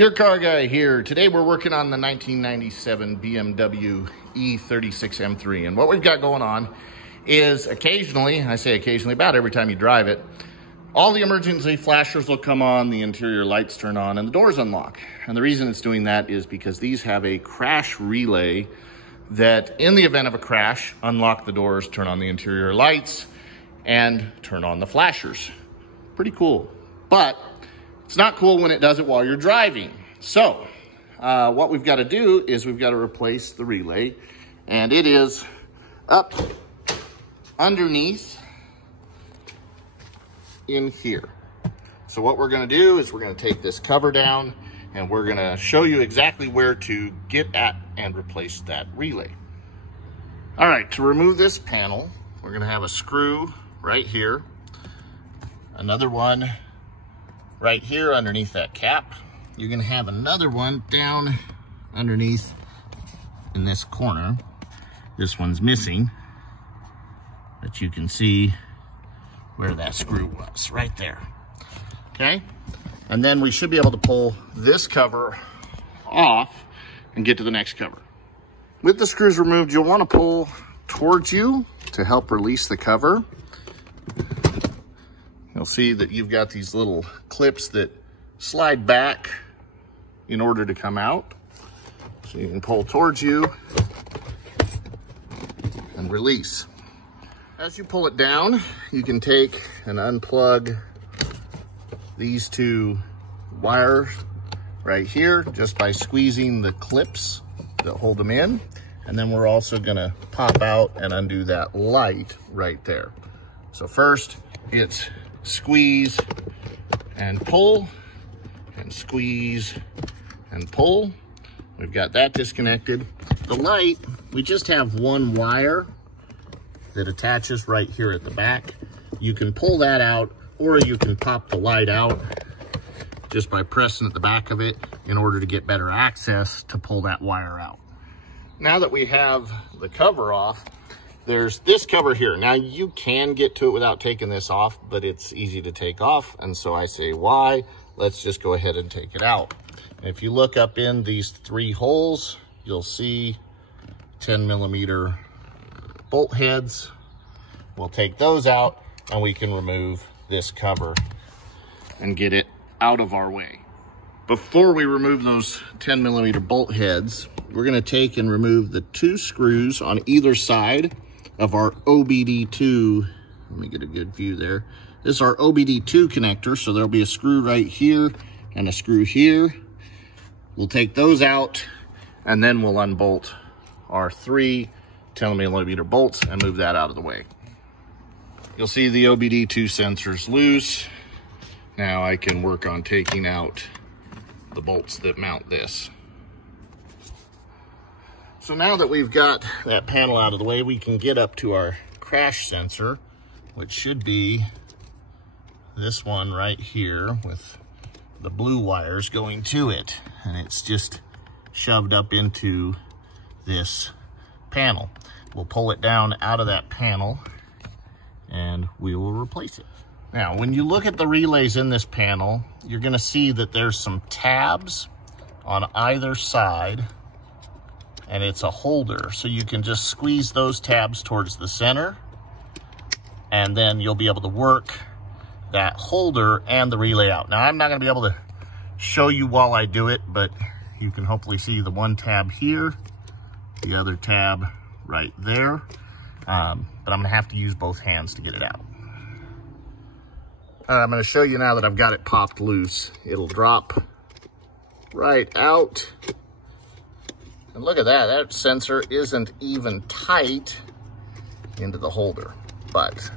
Your car guy here. Today we're working on the 1997 BMW E36 M3. And what we've got going on is occasionally, I say occasionally, about every time you drive it, all the emergency flashers will come on, the interior lights turn on, and the doors unlock. And the reason it's doing that is because these have a crash relay that, in the event of a crash, unlock the doors, turn on the interior lights, and turn on the flashers. Pretty cool. But it's not cool when it does it while you're driving. So what we've got to do is we've got to replace the relay, and it is up underneath in here. So what we're going to do is we're going to take this cover down, and we're going to show you exactly where to get at and replace that relay. All right, to remove this panel, we're going to have a screw right here, another one right here underneath that cap. You're going to have another one down underneath in this corner. This one's missing, but you can see where that screw was, right there. Okay, and then we should be able to pull this cover off and get to the next cover. With the screws removed, you'll want to pull towards you to help release the cover. You'll see that you've got these little clips that slide back in order to come out. So you can pull towards you and release. As you pull it down, you can take and unplug these two wires right here just by squeezing the clips that hold them in. And then we're also gonna pop out and undo that light right there. So first, it's squeeze and pull, and squeeze and pull. We've got that disconnected. The light, we just have one wire that attaches right here at the back. You can pull that out, or you can pop the light out just by pressing at the back of it in order to get better access to pull that wire out. Now that we have the cover off, there's this cover here. Now you can get to it without taking this off, but it's easy to take off. And so I say, why? Let's just go ahead and take it out. And if you look up in these three holes, you'll see 10mm bolt heads. We'll take those out and we can remove this cover and get it out of our way. Before we remove those 10mm bolt heads, we're gonna take and remove the two screws on either side of our OBD2. Let me get a good view there. This is our OBD2 connector, so there'll be a screw right here and a screw here. We'll take those out, and then we'll unbolt our three 10mm bolts and move that out of the way. You'll see the OBD2 sensor's loose. Now I can work on taking out the bolts that mount this. So now that we've got that panel out of the way, we can get up to our crash sensor, which should be this one right here with the blue wires going to it. And it's just shoved up into this panel. We'll pull it down out of that panel and we will replace it. Now, when you look at the relays in this panel, you're gonna see that there's some tabs on either side, and it's a holder. So you can just squeeze those tabs towards the center, and then you'll be able to work that holder and the relay out. Now, I'm not gonna be able to show you while I do it, but you can hopefully see the one tab here, the other tab right there. But I'm gonna have to use both hands to get it out. I'm gonna show you now that I've got it popped loose. It'll drop right out. And look at that, that sensor isn't even tight into the holder. But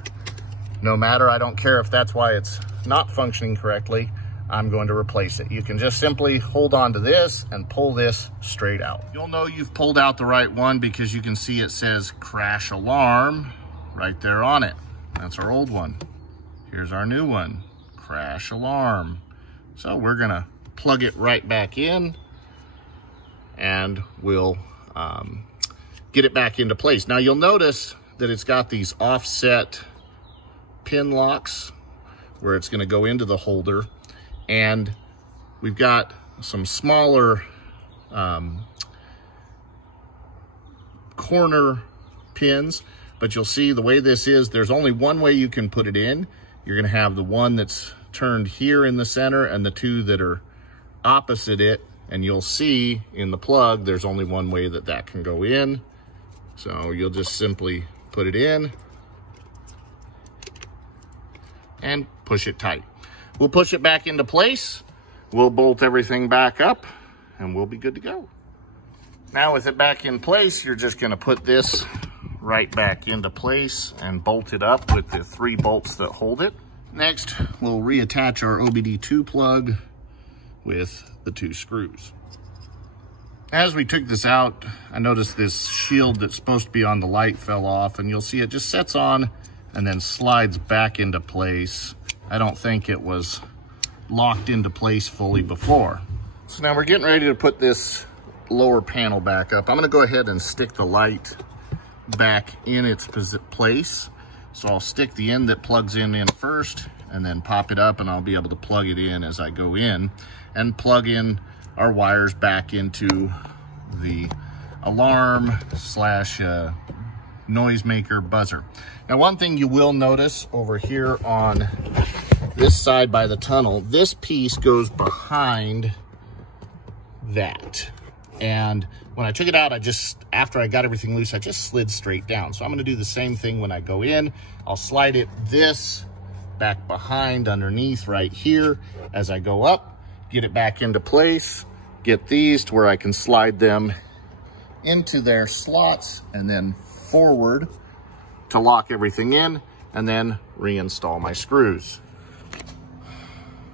no matter, I don't care if that's why it's not functioning correctly, I'm going to replace it. You can just simply hold on to this and pull this straight out. You'll know you've pulled out the right one because you can see it says crash alarm right there on it. That's our old one. Here's our new one, crash alarm. So we're gonna plug it right back in and we'll get it back into place. Now you'll notice that it's got these offset pin locks where it's gonna go into the holder, and we've got some smaller corner pins, but you'll see the way this is, there's only one way you can put it in. You're gonna have the one that's turned here in the center and the two that are opposite it, and you'll see in the plug there's only one way that that can go in. So you'll just simply put it in and push it tight. We'll push it back into place, we'll bolt everything back up, and we'll be good to go. Now with it back in place, you're just gonna put this right back into place and bolt it up with the 3 bolts that hold it. Next, we'll reattach our OBD2 plug with the 2 screws. As we took this out, I noticed this shield that's supposed to be on the light fell off, and you'll see it just sets on and then slides back into place. I don't think it was locked into place fully before. So now we're getting ready to put this lower panel back up. I'm gonna go ahead and stick the light back in its place. So I'll stick the end that plugs in first and then pop it up, and I'll be able to plug it in as I go in and plug in our wires back into the alarm slash noisemaker buzzer. Now, one thing you will notice over here on this side by the tunnel, this piece goes behind that. And when I took it out, after I got everything loose, I just slid straight down. So I'm gonna do the same thing when I go in. I'll slide this back behind underneath right here as I go up, get it back into place, get these to where I can slide them into their slots and then forward to lock everything in, and then reinstall my screws.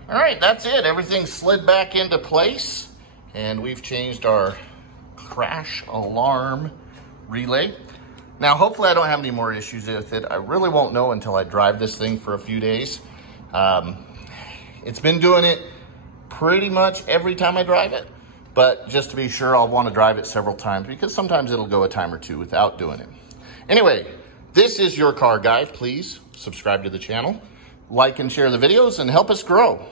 All right, that's it. Everything slid back into place, and we've changed our crash alarm relay. Now, hopefully I don't have any more issues with it. I really won't know until I drive this thing for a few days. It's been doing it pretty much every time I drive it, but just to be sure, I'll want to drive it several times because sometimes it'll go a time or two without doing it. Anyway, this is Your Car Guide. Please subscribe to the channel, like and share the videos, and help us grow.